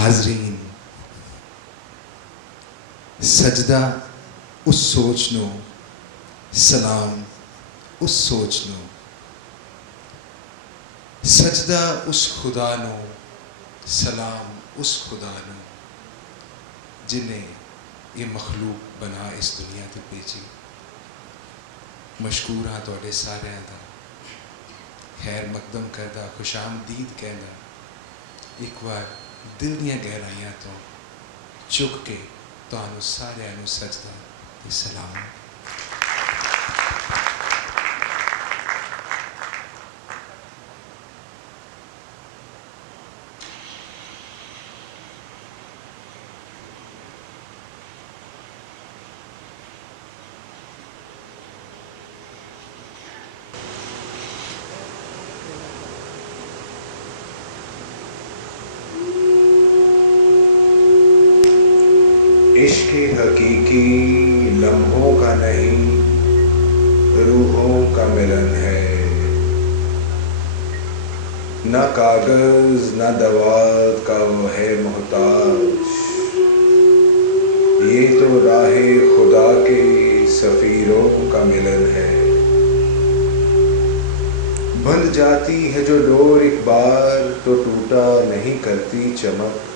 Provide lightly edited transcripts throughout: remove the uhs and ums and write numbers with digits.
हाजरीन, सजदा उस सोच नो, सलाम उस सोच नो, सजदा उस खुदा नो, सलाम उस खुदा नो, जिन्हें ये मखलूक बना इस दुनिया ते भेजी। मशकूर हाँ तुहाडे सारिਆਂ ਦਾ, खैर मकदम करदा, खुशामदीद कहदा। एक बार दिल दीयां गहराइयां तो चुक के तुहानू सारिਆਂ नू सजदा ते सलाम। इश्क़ हकीकी लम्हों का नहीं, रूहों का मिलन है। न कागज़ न दवात का वो है मोहताज, ये तो राहे खुदा के सफ़ीरों का मिलन है। बंध जाती है जो डोर एक बार, तो टूटा नहीं करती चमक।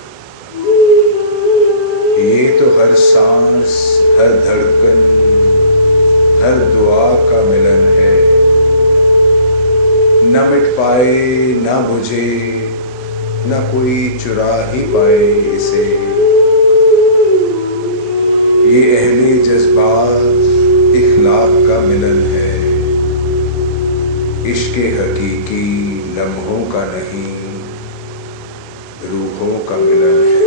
ये तो हर सांस, हर धड़कन, हर दुआ का मिलन है। न मिट पाए न बुझे, न कोई चुरा ही पाए इसे। ये अहले जज्बात इखलाक का मिलन है। इश्क़ हकीकी लम्हों का नहीं, रूहों का मिलन है।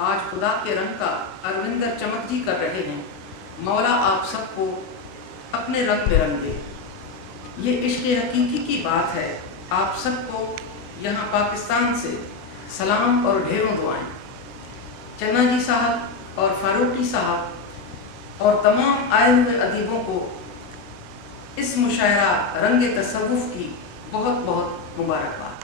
आज खुदा के रंग का अरविंदर चमक जी कर रहे हैं। मौला आप सबको अपने रंग में रंग दे। ये इश्क़ हकीकी की बात है। आप सबको यहाँ पाकिस्तान से सलाम और ढेरों दुआएं। चन्ना जी साहब और फारूकी साहब और तमाम आए हुए अदीबों को इस मुशायरा रंग तसव्वुफ़ की बहुत बहुत मुबारकबाद।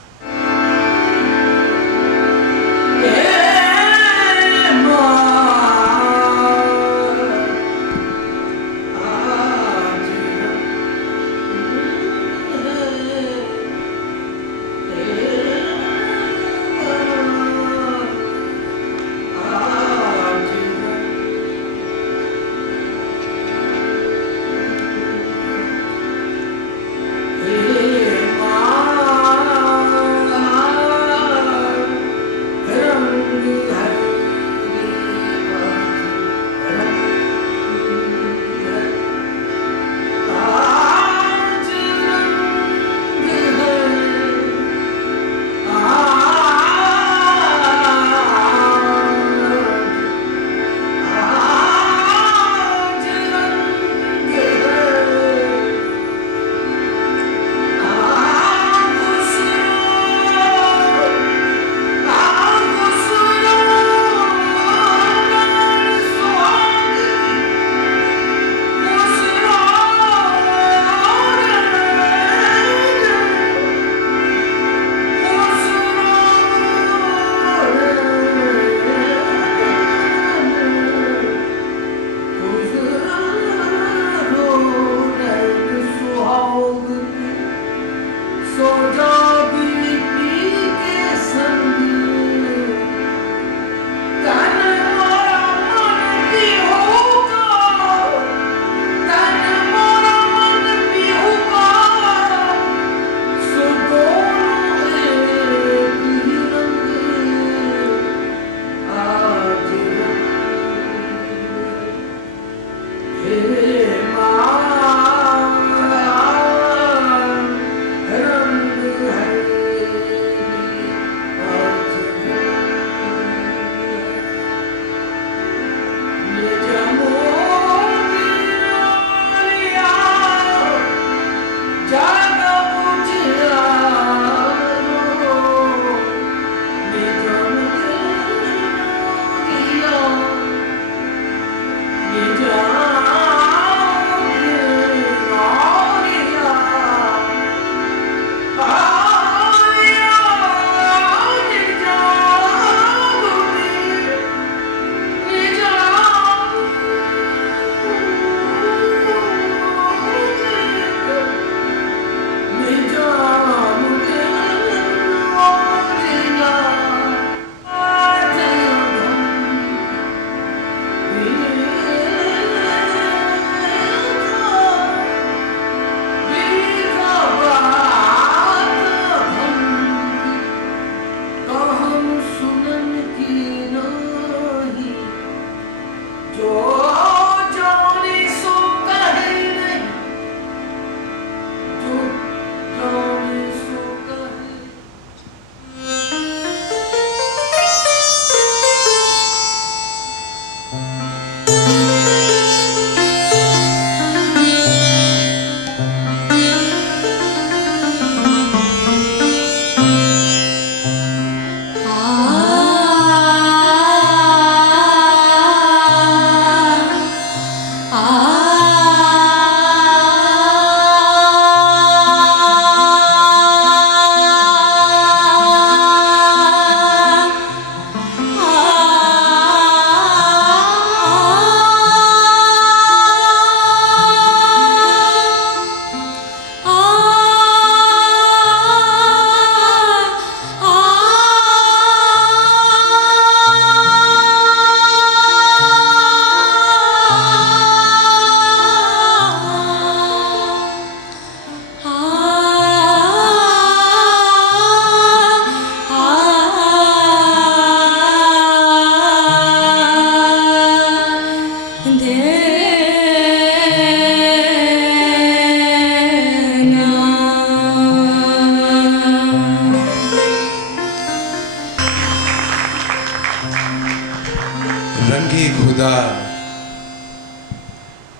रंगे खुदा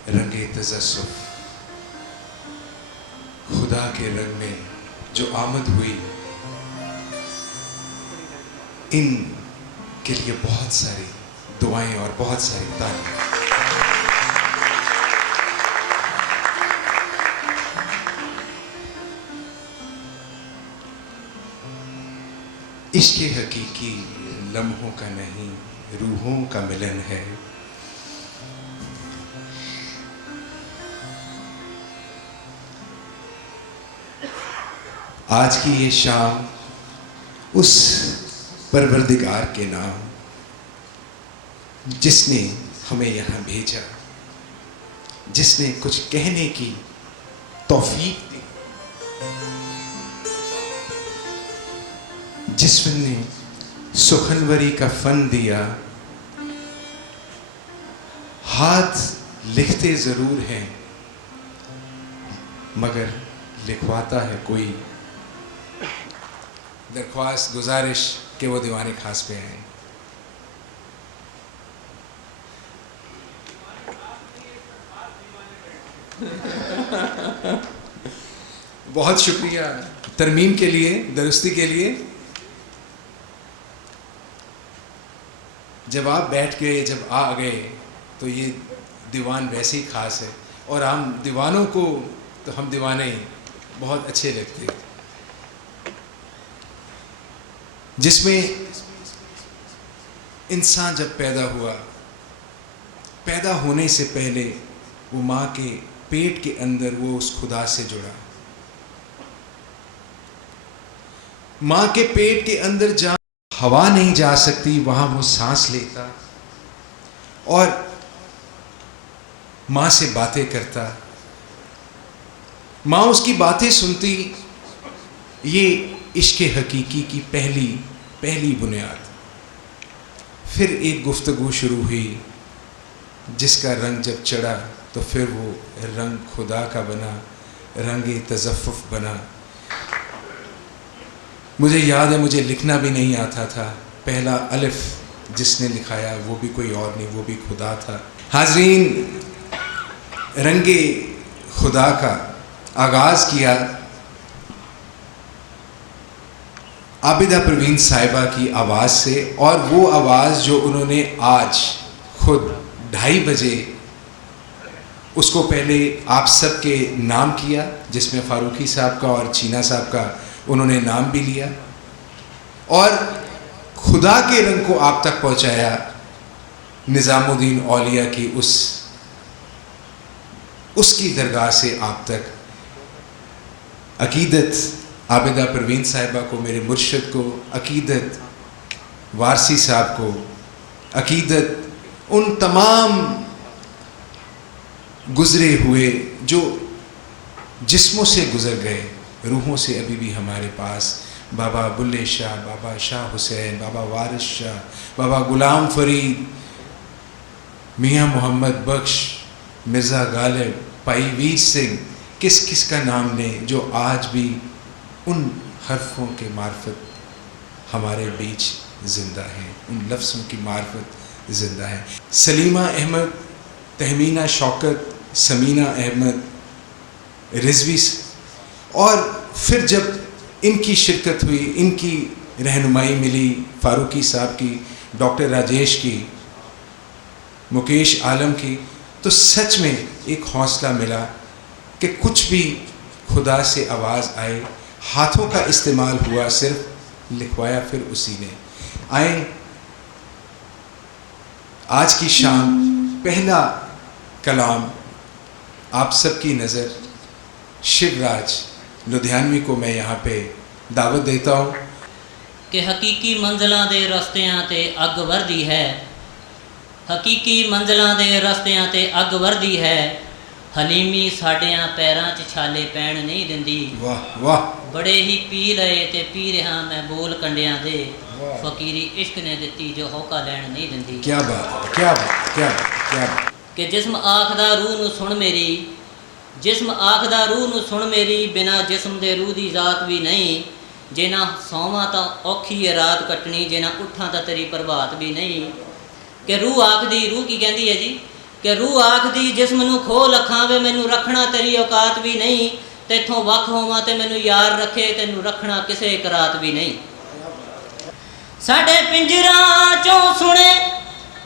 रंगे तजस्सुफ, खुदा के रंग में जो आमद हुई, इन के लिए बहुत सारी दुआएं और बहुत सारी तालियां। इश्क़ हकीकी लम्हों का नहीं, रूहों का मिलन है। आज की ये शाम उस परवरदिगार के नाम जिसने हमें यहाँ भेजा, जिसने कुछ कहने की तौफीक दी, जिसने सुखनवरी का फन दिया। हाथ लिखते जरूर हैं मगर लिखवाता है कोई। दरख्वास्त गुजारिश के वो दीवाने खास पे हैं। बहुत शुक्रिया तरमीम के लिए, दुरुस्ती के लिए। जब आप बैठ गए, जब आ गए तो ये दीवान वैसे ही खास है। और हम दीवानों को तो हम दीवाने बहुत अच्छे लगते हैं, जिसमें इंसान जब पैदा हुआ, पैदा होने से पहले वो माँ के पेट के अंदर वो उस खुदा से जुड़ा। माँ के पेट के अंदर जहाँ हवा नहीं जा सकती वहाँ वो सांस लेता और माँ से बातें करता, माँ उसकी बातें सुनती। ये इश्क़ हकीकी की पहली बुनियाद। फिर एक गुफ्तगू शुरू हुई जिसका रंग जब चढ़ा तो फिर वो रंग खुदा का बना, रंगे तज़फ़्फ़ुफ़ बना। मुझे याद है, मुझे लिखना भी नहीं आता था। पहला अलिफ जिसने लिखाया वो भी कोई और नहीं, वो भी खुदा था। हाज़रीन, रंगे खुदा का आगाज़ किया आबिदा परवीन साहिबा की आवाज़ से। और वो आवाज़ जो उन्होंने आज खुद 2:30 बजे उसको पहले आप सब के नाम किया, जिसमें फ़ारूकी साहब का और चीना साहब का उन्होंने नाम भी लिया, और खुदा के रंग को आप तक पहुंचाया निज़ामुद्दीन औलिया की उसकी दरगाह से आप तक। अकीदत आबिदा परवीन साहिबा को, मेरे मुर्शिद को, अकीदत वारसी साहब को, अकीदत उन तमाम गुज़रे हुए जो जिस्मों से गुज़र गए, रूहों से अभी भी हमारे पास, बाबा बुल्ले शाह, बाबा शाह हुसैन, बाबा वारिस शाह, बाबा गुलाम फरीद, मियाँ मोहम्मद बख्श, मिर्ज़ा गालिब, पाई वीर सिंह, किस किस का नाम लें जो आज भी उन हरफों के मार्फत हमारे बीच ज़िंदा हैं, उन लफ्ज़ों की मार्फत ज़िंदा है। सलीमा अहमद, तहमीना शौकत, समीना अहमद, रिजवी, और फिर जब इनकी शिरकत हुई, इनकी रहनुमाई मिली, फ़ारूकी साहब की, डॉक्टर राजेश की, मुकेश आलम की, तो सच में एक हौसला मिला कि कुछ भी खुदा से आवाज़ आए। हाथों का इस्तेमाल हुआ, सिर्फ लिखवाया फिर उसी ने। आए आज की शाम पहला कलाम आप सबकी नज़र शिवराज लुधियानवी को मैं यहाँ पे दावत देता हूँ कि हकीकी मंजिलां दे रस्तियां ते अग वर्दी है, हकीकी मंजिलां दे रस्तियां ते अग वर्दी है। हलीमी साडियां पैरां च छाले पैण नहीं दिंदी। वाह वाह, बड़े ही पी लए ते पी रहा मैं बोल कंडियां दे, फकीरी इश्क ने दित्ती जो होका लैण नहीं दिंदी। क्या बात, क्या बात, क्या बात, क्या बात। कि जिस्म आखदा रूह नूं सुन मेरी, जिस्म आखदा रूह नूं सुन मेरी, बिना जिस्म दे रूह दी जात भी नहीं। जे ना सौवां तां औखी है रात कटनी, जे ना उठां तां तेरी प्रभात भी नहीं। ਕਿ रूह आखदी, रूह की कहती है जी, कि रूह आखदी जिस्म नूं खोह लखां वे मैनू रखना तेरी औकात भी नहीं, तैथों वख होवां ते मैनू यार रखे तैनू रखना किसे एक रात भी नहीं। साडे पिंजरां चों सुने,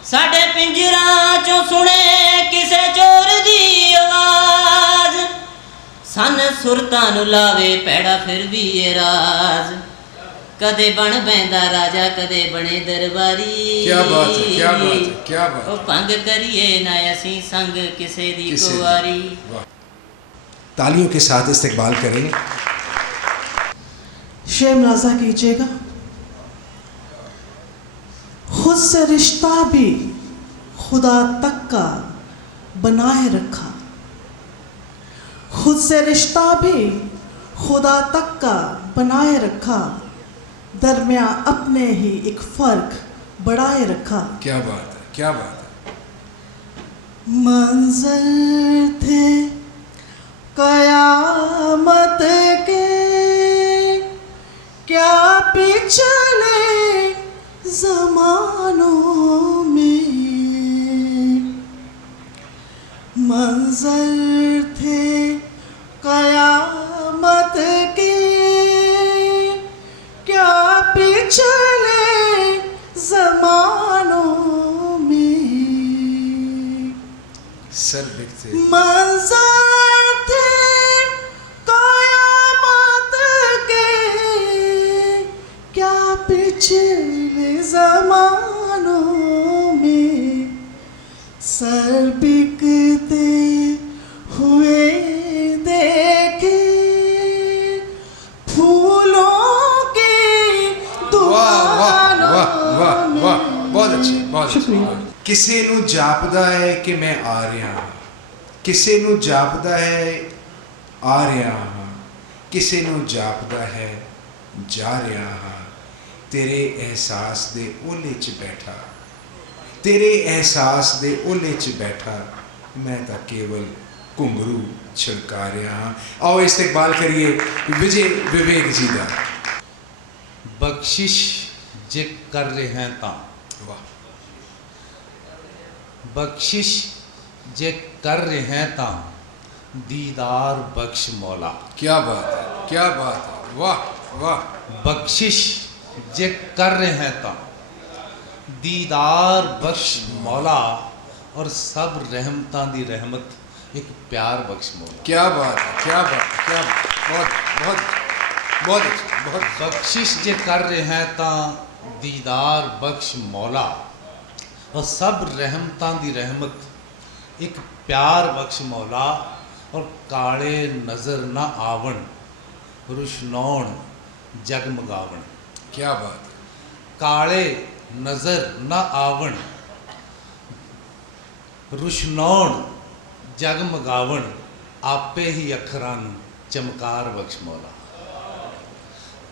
साडे पिंजरां चों सुने किसे चोर दी आवाज़, सन सुरतां नूं लावे पैड़ा फिर भी ये राज, कदे बन बैंदा राजा कदे बने दरबारी। क्या बात है, क्या बात है, क्या बात है। ओ भंग करिए ना असीं संग किसे दी कुवारी। तालियों के साथ इस्तकबाल करें। शेर मुलाजा कीजिएगा। खुद से रिश्ता भी खुदा तक का बनाए रखा, खुद से रिश्ता भी खुदा तक का बनाए रखा, दरमिया अपने ही एक फ़र्क बढ़ाए रखा। क्या बात है, क्या बात है। मंजर थे कयामत के क्या पिछले ज़मानों में, मंजर थे कयामत के क्या पिछले ज़मानों में, सर बिकते मंजर थे कयामत के क्या पिछले ज़मानों में, सर बिकते हुए देखे फूलों की दुकानों में। बहुत अच्छे, बहुत शुक्रिया। अच्छे। किसे नू जापदा है कि मैं आ रहा हाँ, किसे नू जापदा है आ रहा हाँ, किसे नू जापदा है जा रहा हाँ, तेरे एहसास दे ओले च बैठा, तेरे एहसास दे ओले च बैठा, मैं तो केवल घुंघरू छिड़का रहा हाँ। आओ इस्तकबाल करिए विजय विवेक जी का। बख्शिश जे कर रहे हैं तां, वाह, बख्शिश जे कर रहे हैं तां, दीदार बख्श मौला। क्या बात है, क्या बात है, वाह वाह। बख्शिश जे कर रहे हैं तां, दीदार बख्श मौला, और सब रहमतां दी रहमत एक प्यार बख्श मौला। क्या बात है, क्या बात है, क्या बात है। बहुत बहुत बहुत अच्छा, बहुत। बख्शिश जे कर रहे हैं तां, दीदार बख्श मौला, और सब रहमतां दी रहमत एक प्यार बख्श मौला, और काले नज़र ना आवण रुशनौन जगमगावण। क्या बात है। काले नज़र ना आवण रुशनौन जगमगावण, आपे ही अखरां नूं चमकार बख्श मौला।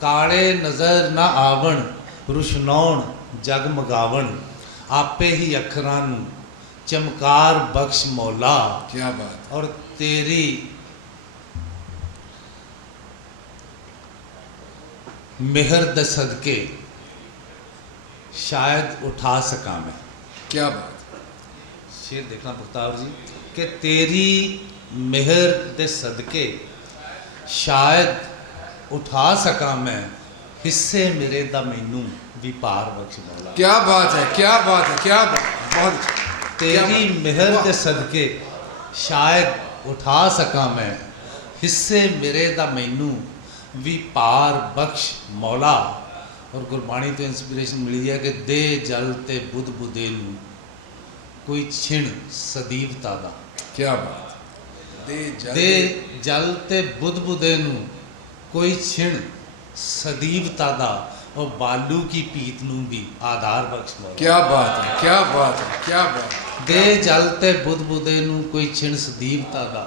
काले नज़र ना आवण रुशनौन जगमगावण, आपे ही अखरां नूं चमकार बख्श मौला। क्या बात है। और तेरी मेहर दे सदके शायद उठा सका मैं। क्या बात है। शेर देखना पुख्तार जी, कि तेरी मेहर दे सदके शायद उठा सका मैं, हिस्से मेरे दा मैनू भी पार बख्श मौला। क्या बात है, क्या बात है, क्या बात है। बहुत अच्छा। तेरी मेहर दे सदके शायद उठा सका मैं, हिस्से मेरे दा मैनू भी पार बख्श मौला। और गुरबाणी तो इंस्पिरेशन मिली है कि दे जल ते बुध बुदे नू कोई छिण सदीवता दा। क्या बात है। दे जल ते बुध बुदे नू कोई छिण सदीवता दा, और बालू की पीत नू भी आधार बख्श मौला। क्या बात है, क्या बात है, क्या बात है। दे जल ते बुध बुदे नू कोई छिण सदीवता दा,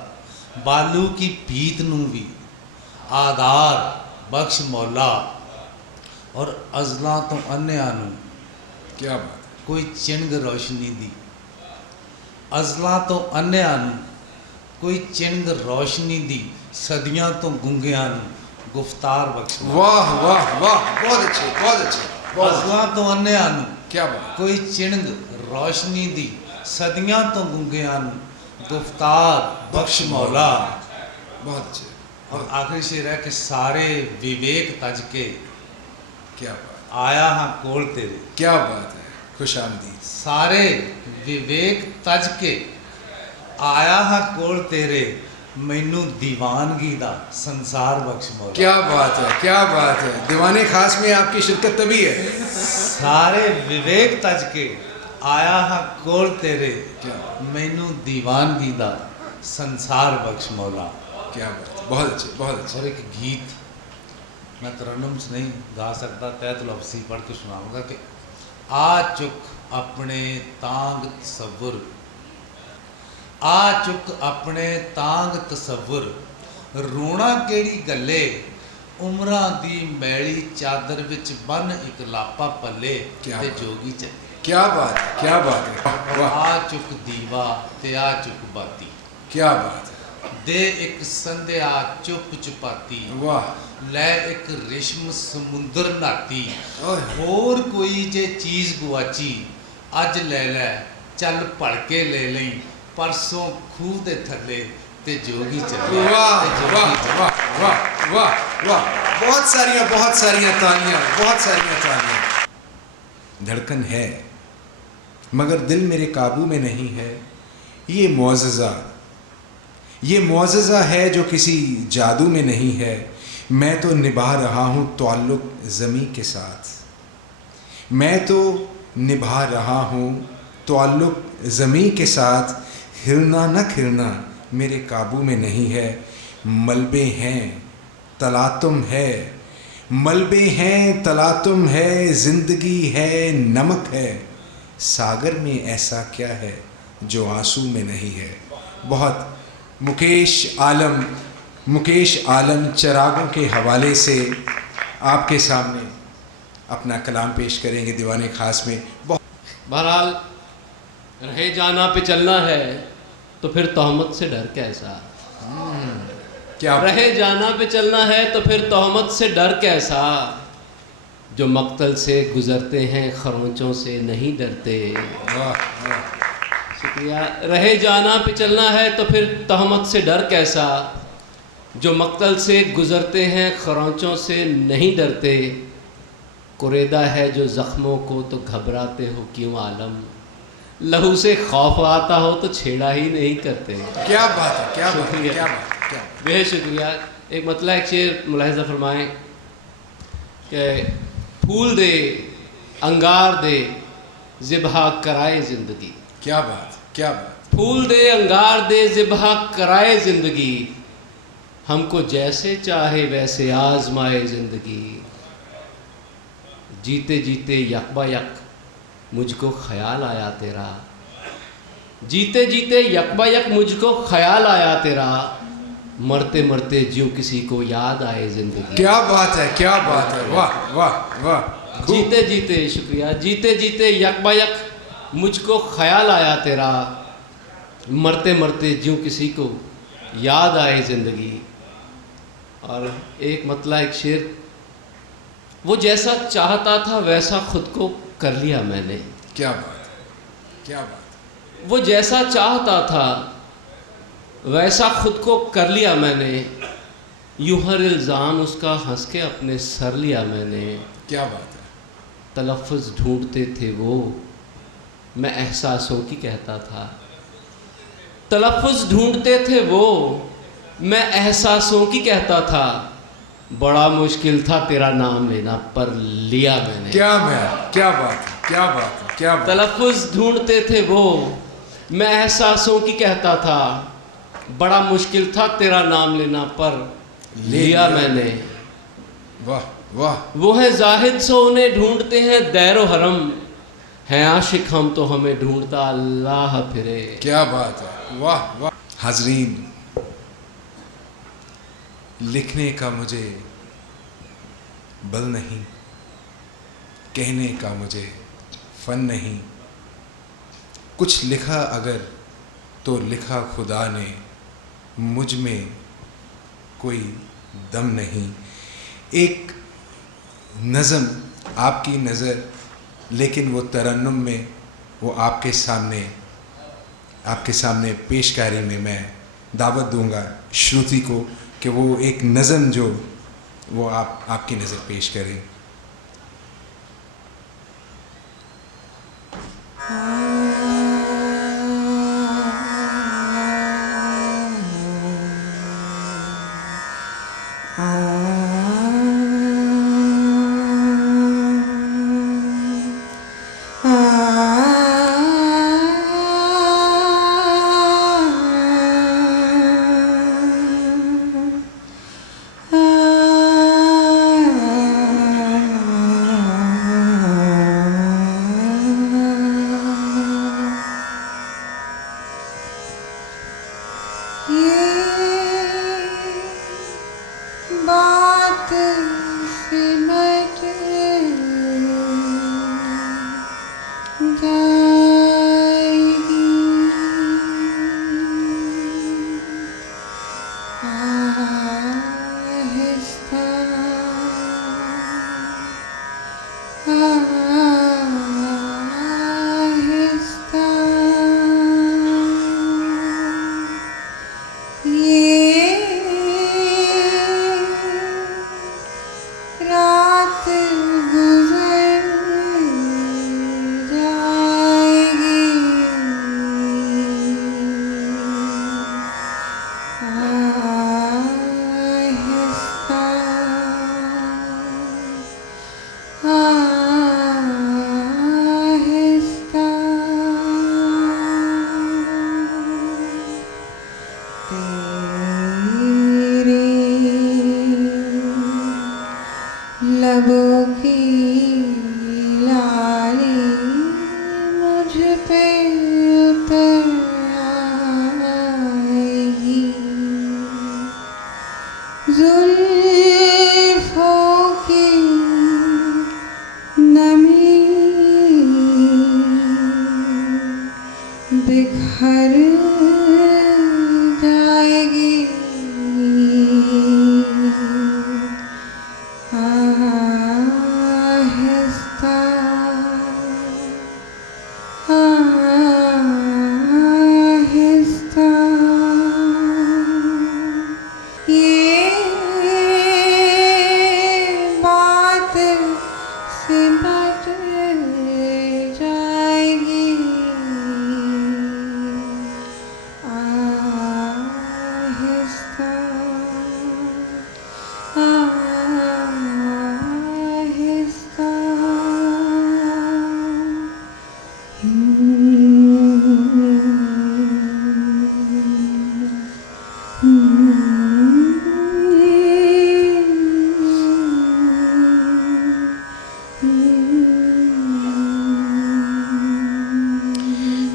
बालू की पीत नू भी आधार बख्श मौला। और अज़लां तो अन्या नू क्या बात है। कोई चिणग रोशनी दी, अज़लां तो अन्या नू कोई चिणग रोशनी दी, सदियां तो गुंगियां नू गुफ्तार बख्श मौला। वाह वाह वाह, बहुत अच्छे, बहुत अच्छे, बहुत अच्छे। अज़लां तो अन्या नू क्या बात। कोई चिणग रोशनी दी सदियां तो गुंगियां नूं गुफ्तार बख्श मौला। बहुत अच्छे। और आखिरी शेर है कि सारे विवेक तज के क्या बात, आया हाँ कोल तेरे। क्या बात है, खुश आमदीद। सारे विवेक तज के आया हाँ कोल तेरे, मैनू दीवानगी दा संसार बख्श मौला। क्या बात है, क्या बात है। दीवाने खास में आपकी शिरकत तभी है। सारे विवेक तज के आया हाँ कोल तेरे, क्या मैनू दीवानगी दा संसार बख्श मौला। क्या बात, बहुत अच्छे, बहुत अच्छे। और एक गीत मैं तरन्नुम से नहीं गा सकता, तहत लफ्ज़ी पढ़ के सुनाऊंगा कि आ चुक अपने तांग तसव्वुर, आ चुक अपने तांग तसव्वुर, रोना केड़ी गल्ले, उमरां दी मैली चादर विच बन एक लापा पल्ले, क्या ते बात। जोगी चले। क्या बात है, क्या बात है। वाह, आ चुक दीवा ते आ चुक बाती, क्या बात है। दे एक संध्या चुप चुपाती, वाह, लै एक रेशम समुंदर नाती, ओए, होर कोई जे चीज़ गुआची, अज ले लै चल भड़के ले लई, परसों खूह दे थल्ले ते जोगी चले। वाह, ते जोगी वाह, चले। वाह, वाह, वाह, वाह। बहुत सारियां तालियां, बहुत सारियां तालियां। धड़कन है मगर दिल मेरे काबू में नहीं है। ये मुआज़ज़ा है जो किसी जादू में नहीं है। मैं तो निभा रहा हूँ ताल्लुक़ ज़मीं के साथ, मैं तो निभा रहा हूँ ताल्लुक़ ज़मीं के साथ। हिलना न खिलना मेरे काबू में नहीं है। मलबे हैं तलातुम है, मलबे हैं तलातुम है, ज़िंदगी है नमक है, सागर में ऐसा क्या है जो आंसू में नहीं है। बहुत मुकेश आलम चिरागों के हवाले से आपके सामने अपना कलाम पेश करेंगे दीवाने खास में। बहरहाल रहे जाना पे चलना है तो फिर तहमत से डर कैसा, क्या रहे जाना पे चलना है तो फिर तहमत से डर कैसा, जो मक्तल से गुजरते हैं खरोंचों से नहीं डरते। वाह, वाह। शुक्रिया। रहे जाना पे चलना है तो फिर तहमत से डर कैसा, जो मक्तल से गुजरते हैं खरोंचों से नहीं डरते। कुरेदा है जो ज़ख्मों को तो घबराते हो क्यों आलम, लहू से खौफ आता हो तो छेड़ा ही नहीं करते। क्या बात है, क्या बात है, शुक्रिया। क्या बात है, क्या बेहद शुक्रिया। एक मतलब एक शेर मुलाहिज़ा फरमाएं कि फूल दे अंगार दे ज़िबहा कराए ज़िंदगी, क्या बात, क्या बात। फूल दे अंगार दे ज़िबहा कराए ज़िंदगी, हमको जैसे चाहे वैसे आजमाए ज़िंदगी। जीते जीते यकबा यक मुझको ख़याल आया तेरा, जीते जीते यकबा यक मुझको ख़याल आया तेरा, मरते मरते ज्यों किसी को याद आए ज़िंदगी। क्या बात है, क्या बात है। वाह, वाह, वाह। जीते जीते, शुक्रिया, जीते जीते यकबा यक मुझको ख़याल आया तेरा, मरते मरते ज्यों किसी को याद आए ज़िंदगी। और एक मतलब एक शेर, वो जैसा चाहता था वैसा खुद को कर लिया मैंने। क्या बात है, क्या बात। वो जैसा चाहता था वैसा खुद को कर लिया मैंने, यूं हर इल्ज़ाम उसका हंस के अपने सर लिया मैंने। क्या बात है। तलफ़्फ़ुज़ ढूंढते थे वो, मैं एहसासों की कहता था। तलफ़्फ़ुज़ ढूंढते थे वो, मैं एहसासों की कहता था। बड़ा मुश्किल था तेरा नाम लेना पर लिया मैंने। क्या बात, क्या बात, क्या बात, क्या बात। तलफ़्फ़ुज़ ढूंढते थे वो, मैं एहसासों की कहता था। बड़ा मुश्किल था तेरा नाम लेना पर लिया मैंने। वाह, वाह। वो है जाहिद सो उन्हें ढूंढते हैं दैरो हरम, हैं आशिक हम तो हमें ढूंढता अल्लाह फिरे। क्या बात है, वाह, वाह। हाज़रीन, लिखने का मुझे बल नहीं, कहने का मुझे फ़न नहीं। कुछ लिखा अगर तो लिखा खुदा ने, मुझ में कोई दम नहीं। एक नज़म आपकी नज़र, लेकिन वो तरन्नुम में वो आपके सामने पेशकारी में मैं दावत दूंगा श्रुति को कि वो एक नज़म जो वो आपकी नज़र पेश करें।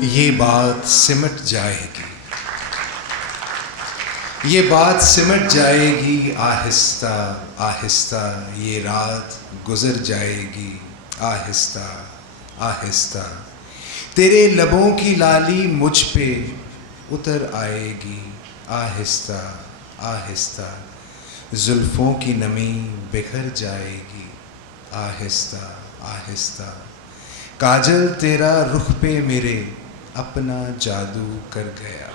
ये बात सिमट जाएगी, ये बात सिमट जाएगी आहिस्ता आहिस्ता, ये रात गुजर जाएगी आहिस्ता आहिस्ता, तेरे लबों की लाली मुझ पे उतर आएगी आहिस्ता आहिस्ता, जुल्फ़ों की नमी बिखर जाएगी आहिस्ता आहिस्ता, काजल तेरा रुख पे मेरे अपना जादू कर गया,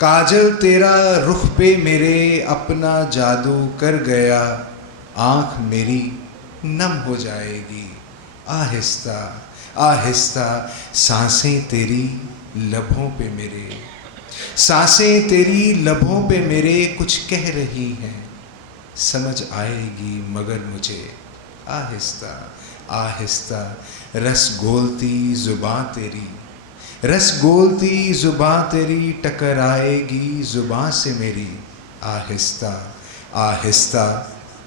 काजल तेरा रुख पे मेरे अपना जादू कर गया, आँख मेरी नम हो जाएगी आहिस्ता आहिस्ता, सांसें तेरी लबों पे मेरे, सांसें तेरी लबों पे मेरे कुछ कह रही हैं, समझ आएगी मगर मुझे आहिस्ता आहिस्ता, रस घोलती ज़ुबां तेरी, रस घोलती ज़ुबां तेरी टकराएगी ज़ुबां से मेरी आहिस्ता आहिस्ता,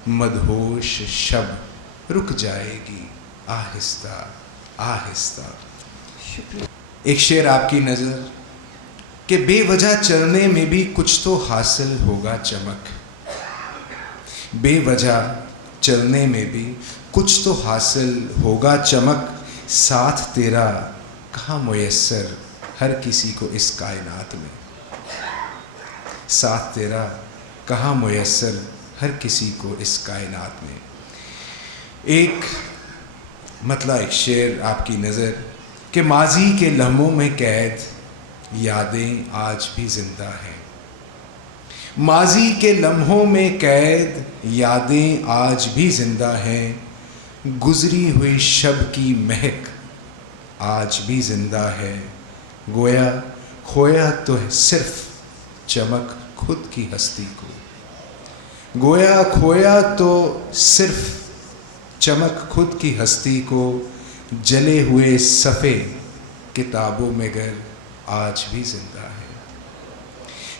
मदहोश शब रुक जाएगी आहिस्ता आहिस्ता। एक शेर आपकी नज़र कि बेवजह चलने में भी कुछ तो हासिल होगा चमक, बेवजह चलने में भी कुछ तो हासिल होगा चमक, साथ तेरा कहाँ मुयस्सर हर किसी को इस कायनात में, साथ तेरा कहाँ मुयस्सर हर किसी को इस कायनात में। एक मतलब एक शेर आपकी नज़र कि माजी के लम्हों में कैद यादें आज भी जिंदा हैं। माजी के लम्हों में कैद यादें आज भी जिंदा हैं। गुजरी हुई शब की महक आज भी जिंदा है। गोया खोया तो है सिर्फ चमक खुद की हस्ती को। गोया खोया तो सिर्फ चमक खुद की हस्ती को। जले हुए सफ़े किताबों में गर आज भी जिंदा है।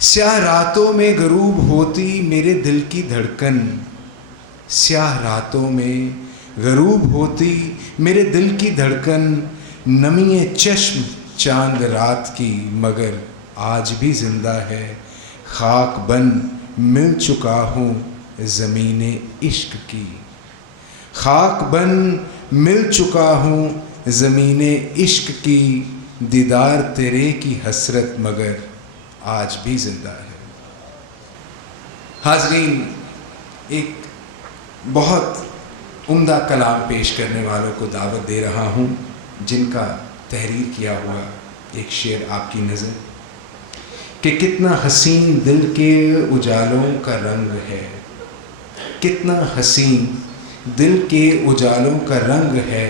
स्याह रातों में गरूब होती मेरे दिल की धड़कन। स्याह रातों में गरूब होती मेरे दिल की धड़कन। नमी चश्म चांद रात की मगर आज भी जिंदा है। खाक बन मिल चुका हूँ ज़मीने इश्क की। खाक बन मिल चुका हूँ ज़मीने इश्क की। दीदार तेरे की हसरत मगर आज भी जिंदा है। हाज़रीन, एक बहुत उम्दा कलाम पेश करने वालों को दावत दे रहा हूँ, जिनका तहरीर किया हुआ एक शेर आपकी नज़र कि कितना हसीन दिल के उजालों का रंग है। कितना हसीन दिल के उजालों का रंग है।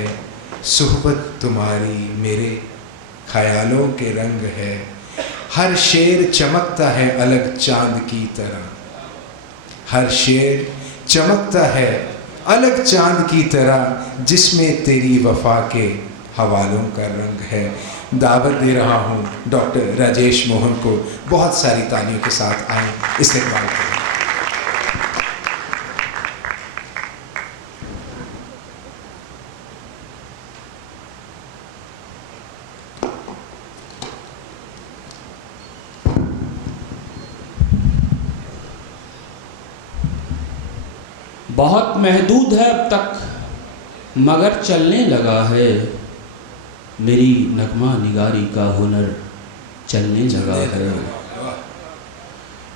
सुहबत तुम्हारी मेरे ख़यालों के रंग है। हर शेर चमकता है अलग चांद की तरह। हर शेर चमकता है अलग चांद की तरह, जिसमें तेरी वफा के हवालों का रंग है। दावत दे रहा हूँ डॉक्टर राजेश मोहन को, बहुत सारी तालियों के साथ आएँ, इस्तेमाल करें। बहुत महदूद है अब तक मगर चलने लगा है। मेरी नगमा निगारी का हुनर चलने लगा है।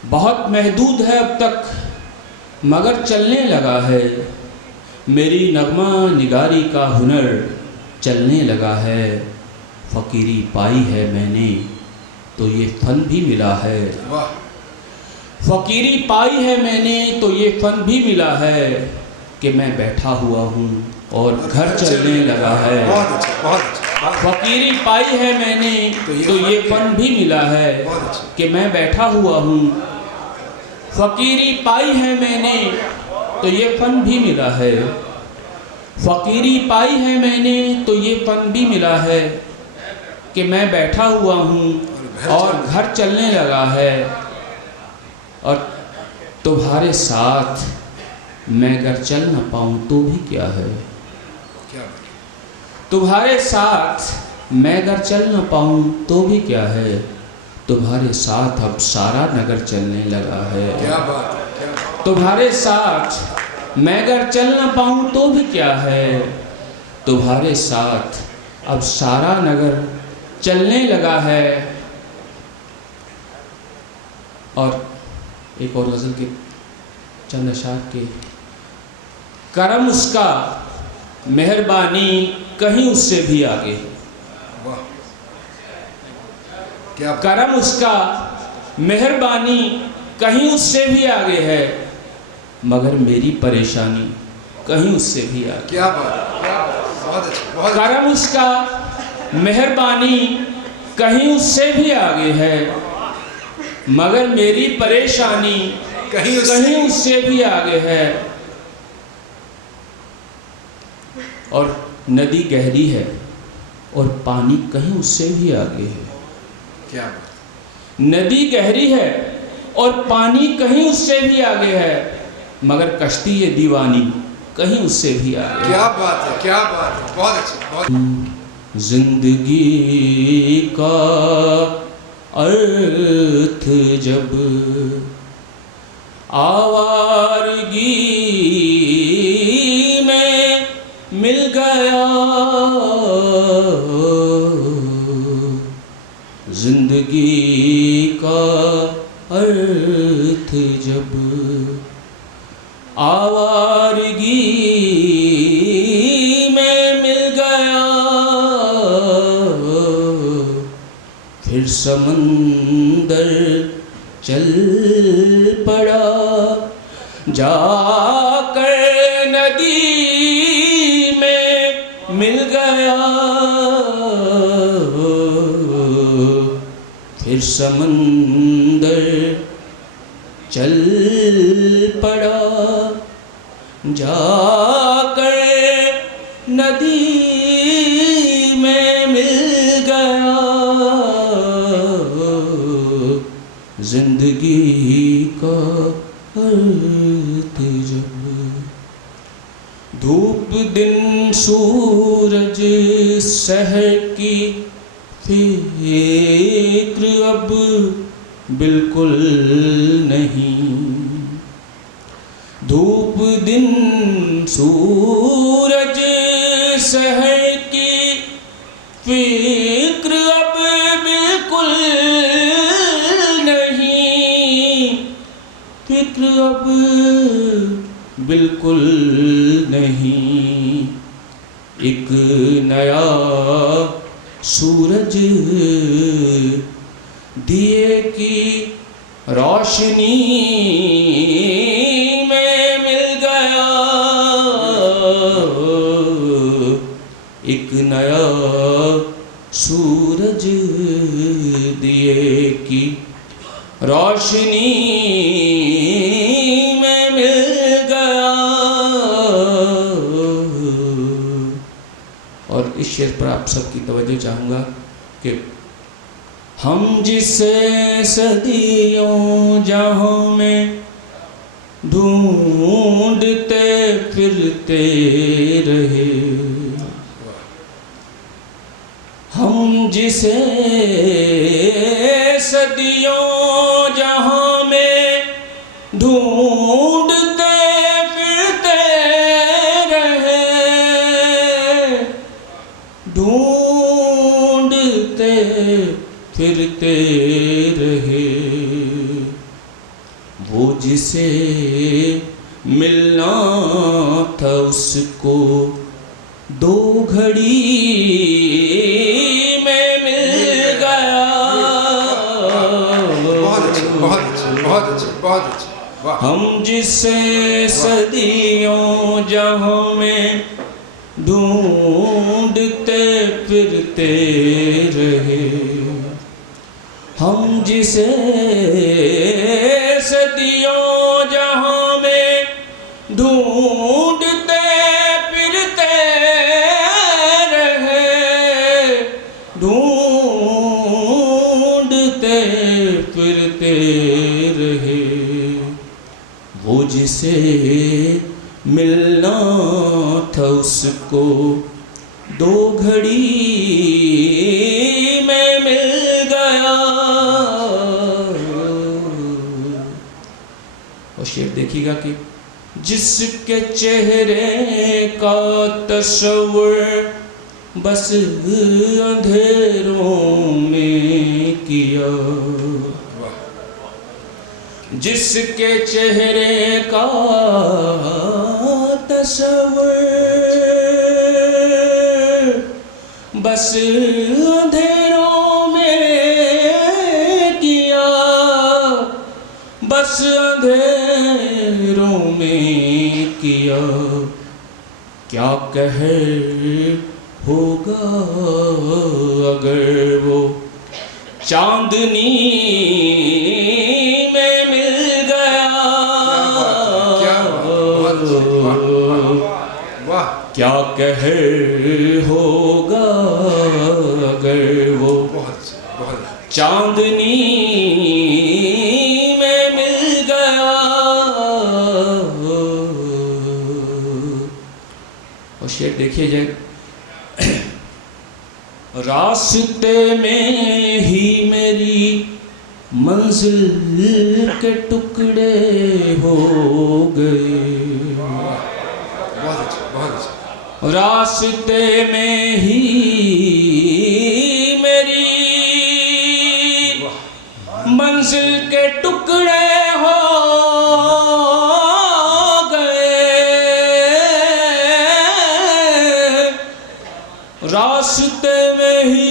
बहुत महदूद है अब तक मगर चलने लगा है। मेरी नगमा निगारी का हुनर चलने लगा है। फ़कीरी पाई है मैंने तो ये फ़न भी मिला है। फ़कीरी पाई है मैंने तो ये फ़न भी मिला है कि मैं बैठा हुआ हूँ और घर चलने लगा है। फ़कीरी पाई है मैंने तो ये फ़न भी मिला है कि मैं बैठा हुआ हूँ। फ़कीरी पाई है मैंने तो ये फ़न भी मिला है। फ़कीरी पाई है मैंने तो ये फ़न भी मिला है कि मैं बैठा हुआ हूँ और घर चलने लगा है। और तुम्हारे साथ मैं अगर चल न पाऊँ तो भी क्या है। तुम्हारे साथ मैं अगर चल न पाऊँ तो भी क्या है। तुम्हारे साथ अब सारा नगर चलने लगा है। क्या बात है, क्या बात है। तुम्हारे साथ मैं अगर चल न पाऊँ तो भी क्या है। तुम्हारे साथ अब सारा नगर चलने लगा है। और एक और गज़ल के चंद अशार के करम उसका मेहरबानी कहीं उससे भी आगे है। क्या करम उसका मेहरबानी कहीं उससे भी आगे है, मगर मेरी परेशानी कहीं उससे भी आगे। क्या बात, बहुत अच्छा, बहुत अच्छा। करम उसका मेहरबानी कहीं उससे भी आगे है, मगर मेरी परेशानी कहीं उससे भी आगे है। और नदी गहरी है और पानी कहीं उससे भी आगे है। क्या बात। नदी गहरी है और पानी कहीं उससे भी आगे है, मगर कश्ती ये दीवानी कहीं उससे भी आगे। क्या बात है, क्या बात है, बहुत अच्छा, बहुत। जिंदगी का अर्थ जब आवारगी में मिल गया, जिंदगी का अर्थ जब आवारगी में मिल गया, फिर समंदर चल पड़ा, जाकर नदी में मिल गया। फिर समंदर चल पड़ा, जाकर नदी में मिल गया। जिंदगी का अर्थ जब धूप दिन सूरज शहर की फिक्र अब बिल्कुल नहीं। धूप दिन सूरज शहर की फिक्र अब बिल्कुल नहीं। फिक्र अब बिल्कुल नहीं। एक नया सूरज दिए की रोशनी में मिल गया। एक नया सूरज दिए की रोशनी में मिल गया। और इस शेर पर आप सबकी तवज्जो चाहूँगा कि हम जिसे सदियों जहाँ में ढूंढते फिरते रहे, हम जिसे सदियों जहाँ में ढूंढते फिरते रहे, ढूंढते फिरते रहे, वो जिसे मिलना था उसको दो घड़ी में मिल गया। बहुत अच्छे। हम जिसे सदियों जहाँ में ढूंढते फिरते रहे, हम जिसे सदियों जहाँ में ढूंढते फिरते रहे, ढूंढते फिरते रहे, वो जिसे मिलना था उसको दो घड़ी में मिल गया। और शेर देखिएगा कि जिसके चेहरे का तस्वीर बस अंधेरों में किया, जिसके चेहरे का तस्वीर बस अंधेरों में किया, बस अंधेरों में किया, क्या कहर होगा अगर वो चांदनी में मिल गया। क्या कहर होगा अगर वो चांदनी में मिल गया। और शेर देखिए जाए, रास्ते में ही मेरी मंजिल के टुकड़े हो गए, रास्ते में ही मेरी मंजिल के टुकड़े हो गए, रास्ते में ही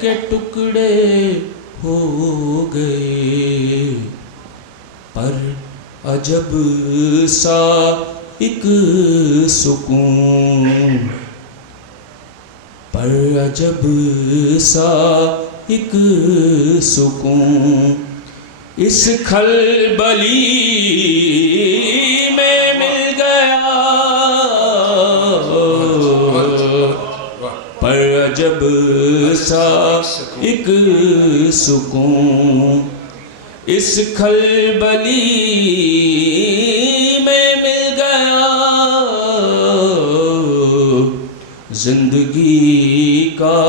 के टुकड़े हो गए, पर अजब सा एक सुकून, पर अजब सा एक सुकून इस खलबली में मिल गया, पर अजब सा एक सुकून इस खलबली में मिल गया। जिंदगी का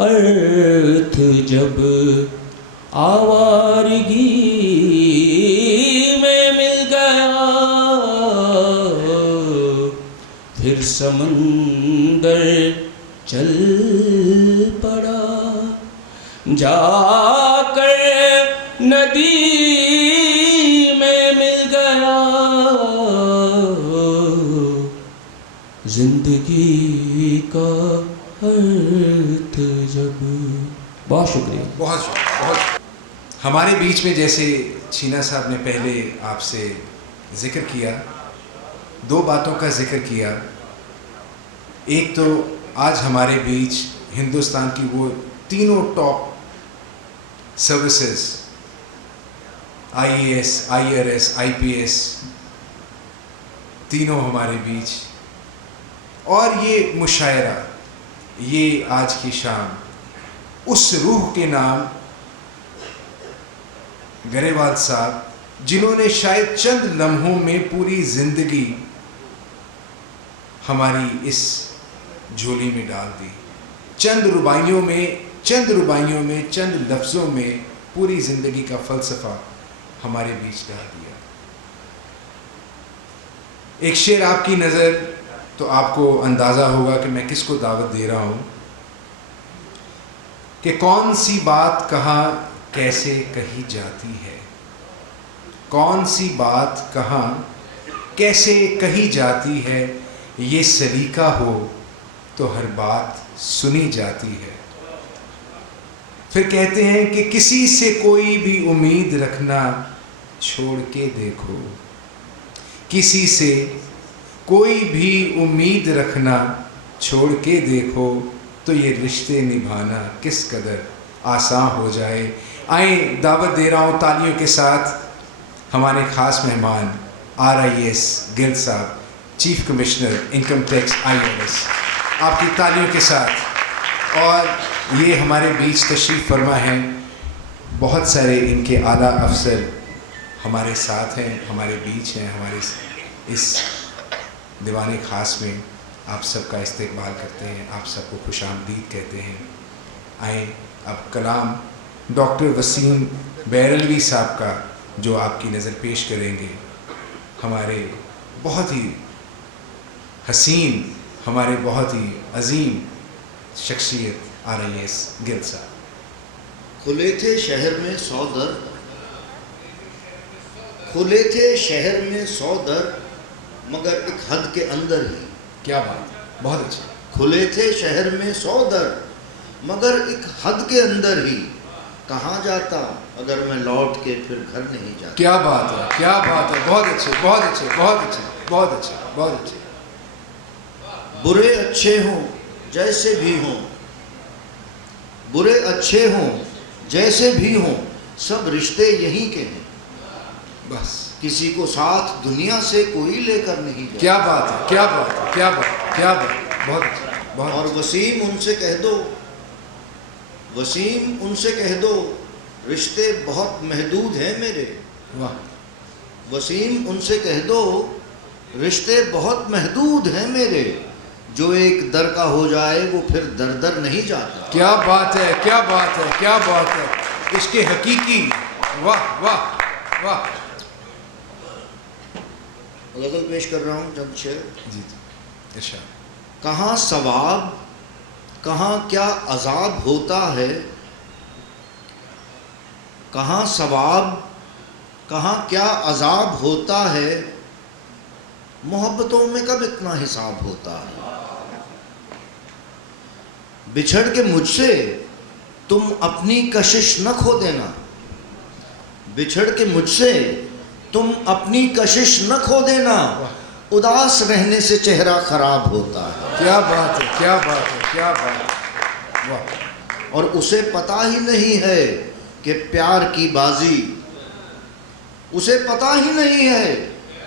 अर्थ जब आवारगी में मिल गया, फिर समंदर चल पड़ा, जाकर नदी में मिल गया। जिंदगी का अर्थ जब। बहुत शुक्रिया। बहुत हमारे बीच में, जैसे छीना साहब ने पहले आपसे जिक्र किया, दो बातों का जिक्र किया। एक तो आज हमारे बीच हिंदुस्तान की वो तीनों top services, IAS, IRS, IPS, तीनों हमारे बीच, और ये मुशायरा, ये आज की शाम उस रूह के नाम गरेवाल साहब, जिन्होंने शायद चंद लम्हों में पूरी जिंदगी हमारी इस झोली में डाल दी। चंद रुबाइयों में, चंद लफ्ज़ों में पूरी ज़िंदगी का फ़लसफ़ा हमारे बीच डाल दिया। एक शेर आपकी नज़र, तो आपको अंदाज़ा होगा कि मैं किसको दावत दे रहा हूँ, कि कौन सी बात कहाँ कैसे कही जाती है, कौन सी बात कहाँ कैसे कही जाती है, ये सलीका हो तो हर बात सुनी जाती है। फिर कहते हैं कि किसी से कोई भी उम्मीद रखना छोड़ के देखो, किसी से कोई भी उम्मीद रखना छोड़ के देखो, तो ये रिश्ते निभाना किस कदर आसान हो जाए। आए, दावत दे रहा हूँ तालियों के साथ हमारे ख़ास मेहमान RIS गिल साहब, chief commissioner income tax IRS, आपकी तालियों के साथ। और ये हमारे बीच तशरीफ़ फरमा हैं, बहुत सारे इनके आला अफसर हमारे साथ हैं, हमारे बीच हैं। हमारे इस दीवाने ख़ास में आप सबका इस्तकबाल करते हैं, आप सबको खुशामदीद कहते हैं। आए, अब कलाम डॉक्टर वसीम बैरलवी साहब का जो आपकी नज़र पेश करेंगे, हमारे बहुत ही हसीन, हमारे बहुत ही अजीम शख्सियत RIS गिल साहब। खुले थे शहर में 100 दर, खुले थे शहर में 100 दर, मगर एक हद के अंदर ही। क्या बात है, बहुत अच्छा। खुले थे शहर में 100 दर, मगर एक हद के अंदर ही। कहाँ जाता अगर मैं लौट के फिर घर नहीं जाता। क्या बात है, क्या बात है, बहुत अच्छे, बहुत अच्छे, बहुत अच्छे, बहुत अच्छे, बहुत अच्छे। बुरे अच्छे हों जैसे भी हों, बुरे अच्छे हों जैसे भी हों, सब रिश्ते यहीं के हैं। बस किसी को साथ दुनिया से कोई लेकर नहीं जाता। क्या बात है, क्या बात है, क्या बात, क्या बात, बहुत अच्छा, बहुत और अच्छा। वसीम उनसे कह दो, वसीम उनसे कह दो, रिश्ते बहुत महदूद हैं मेरे। वाह। वसीम उनसे कह दो, रिश्ते बहुत महदूद हैं मेरे। जो एक दर का हो जाए वो फिर दर दर नहीं जाता। क्या बात है, क्या बात है, क्या बात है, इसके हकीकी। वाह वाह वाह। गज़ल पेश कर रहा हूँ चंद शेर। जी जी, इरशाद। कहाँ सवाब कहाँ क्या अजाब होता है, कहाँ सवाब कहाँ क्या अजाब होता है, मोहब्बतों में कब इतना हिसाब होता है। बिछड़ के मुझसे तुम अपनी कशिश न खो देना, बिछड़ के मुझसे तुम अपनी कशिश न खो देना, उदास रहने से चेहरा खराब होता है। क्या बात है, क्या बात है, क्या बात है, वाह। और उसे पता ही नहीं है कि प्यार की बाजी, उसे पता ही नहीं है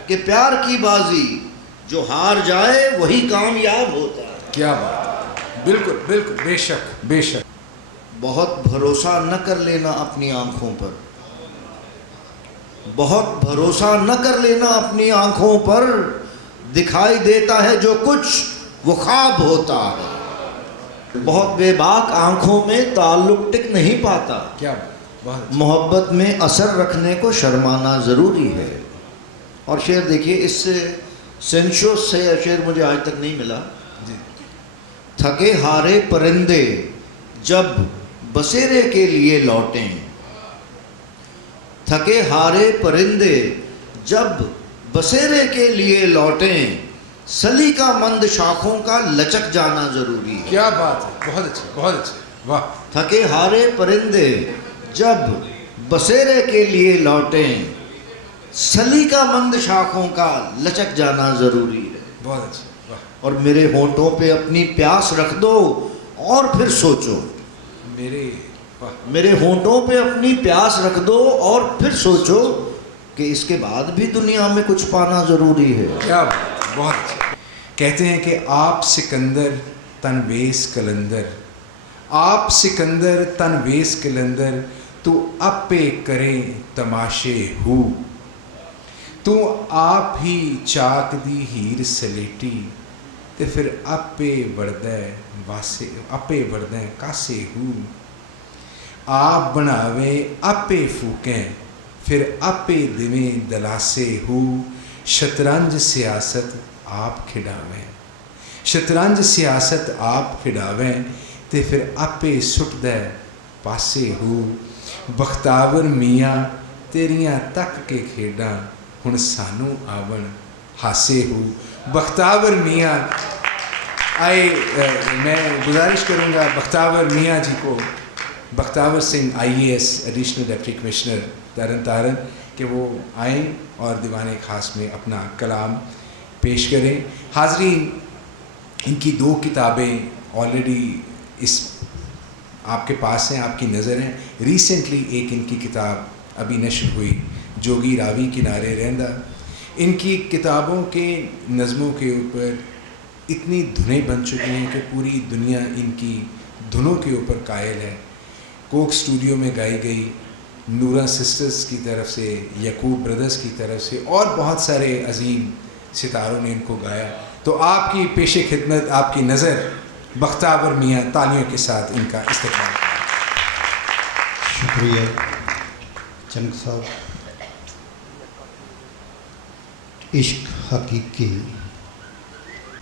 कि प्यार की बाजी जो हार जाए वही कामयाब होता है। क्या बात है, बिल्कुल बिल्कुल, बेशक बेशक। बहुत भरोसा न कर लेना अपनी आंखों पर, बहुत भरोसा न कर लेना अपनी आंखों पर, दिखाई देता है जो कुछ वो ख्वाब होता है। बहुत बेबाक आंखों में ताल्लुक टिक नहीं पाता। क्या बात, बहुत मोहब्बत में असर रखने को शर्माना ज़रूरी है। और शेर देखिए, इससे सेंशो से शेर मुझे आज तक नहीं मिला जी। थके हारे परिंदे जब बसेरे के लिए लौटें, थके हारे परिंदे जब बसेरे के लिए लौटें, सली का मंद शाखों का लचक जाना जरूरी है। क्या बात है, बहुत अच्छे, बहुत अच्छे, वाह। थके हारे परिंदे जब बसेरे के लिए लौटें, सली का मंद शाखों का लचक जाना जरूरी है। बहुत अच्छे, वाह। और मेरे होंठों पे अपनी प्यास रख दो और फिर सोचो, मेरे होंठों पे अपनी प्यास रख दो और फिर सोचो कि इसके बाद भी दुनिया में कुछ पाना जरूरी है। क्या बहुत अच्छा। कहते हैं कि आप सिकंदर तनवेस कलंदर, आप सिकंदर तनवेस कलंदर, तू आपे करें तमाशे हु, तू आप ही चाक दी हीर सलेटी, ते फिर आपे वरदै वासे, आपे वरदै कासे हु, आप बनावे आपे फूकें, फिर आपे दिवें दलासे हु, शतरंज सियासत आप खिडावें, शतरंज सियासत आप खिडावें, ते फिर आपे सुट दे पासे हु, बख्तावर मियाँ तेरियां तक के खेडां हुण सानू आवन हासे हु। बख्तावर मियाँ आए, मैं गुजारिश करूँगा बख्तावर मियाँ जी को, Bakhtawar Singh IAS additional deputy commissioner Tarn Taran, कि वो आएँ और दीवान ख़ास में अपना कलाम पेश करें। हाज़रीन, इनकी 2 किताबें ऑलरेडी इस आपके पास हैं, आपकी नज़र हैं। रिसेंटली एक इनकी किताब अभी नश्र हुई, जोगी रावी किनारे रहंदा। इनकी किताबों के नज़मों के ऊपर इतनी धुनें बन चुकी हैं कि पूरी दुनिया इनकी धुनों के ऊपर कायल है। कोक स्टूडियो में गाई गई, नूरा सिस्टर्स की तरफ से, यकूब ब्रदर्स की तरफ से, और बहुत सारे अजीम सितारों ने इनको गाया। तो आपकी पेशे खिदमत, आपकी नज़र बख्तावर मियाँ, तालियों के साथ इनका इस्तेमाल। शुक्रिया चंग साहब। इश्क हकीकी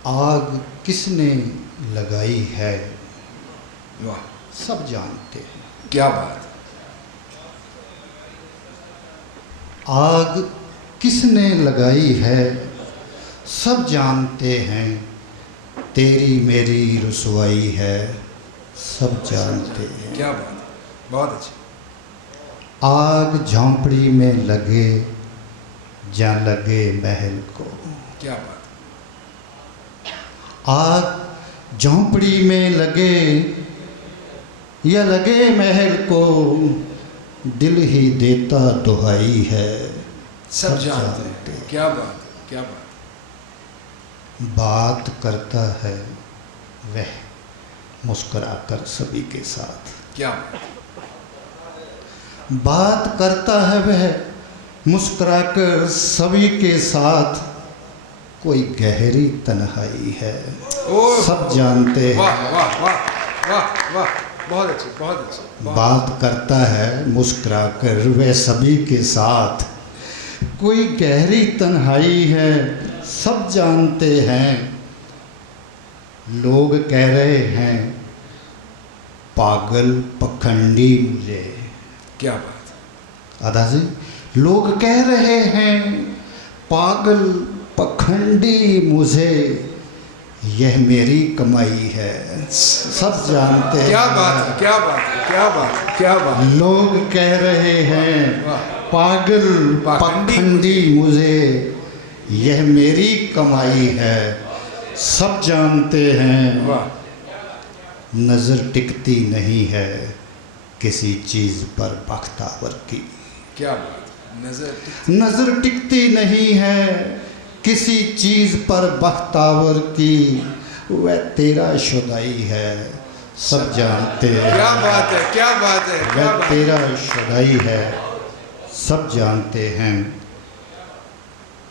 आग किसने लगाई है, वाह, सब जानते हैं। क्या बात। आग किसने लगाई है, सब जानते हैं, तेरी मेरी रुसवाई है, सब जानते हैं। क्या बात है, बहुत अच्छा। आग झोंपड़ी में लगे जा लगे महल को, क्या बात। आग झोंपड़ी में लगे या लगे महल को, दिल ही देता दुहाई है, सब जानते हैं। क्या बात, क्या बात। बात करता है वह मुस्कुराकर सभी के साथ, क्या बात। बात करता है वह मुस्कुराकर सभी के साथ, कोई गहरी तन्हाई है, सब जानते हैं। वाह वाह वाह वाह वाह, बहुत अच्छे, बहुत अच्छे। बात करता है मुस्कुराकर वह सभी के साथ, कोई गहरी तन्हाई है, सब जानते हैं। लोग कह रहे हैं पागल पखंडी मुझे, क्या बात। आदा जी, लोग कह रहे हैं पागल पखंडी मुझे, यह मेरी कमाई है, सब जानते हैं। क्या बात है, क्या बात है, क्या बात है, क्या बात है। लोग कह रहे हैं पागल पाखंडी मुझे, यह मेरी कमाई है, सब जानते हैं। नज़र टिकती नहीं है किसी चीज़ पर बख्तावर की। क्या बात है, नज़र टिकती नहीं है किसी चीज़ पर बख्तावर की, वह तेरा शुदाई है, सब जानते हैं। क्या बात है, क्या बात है, क्या वह बात है। तेरा शुदाई है, सब जानते हैं।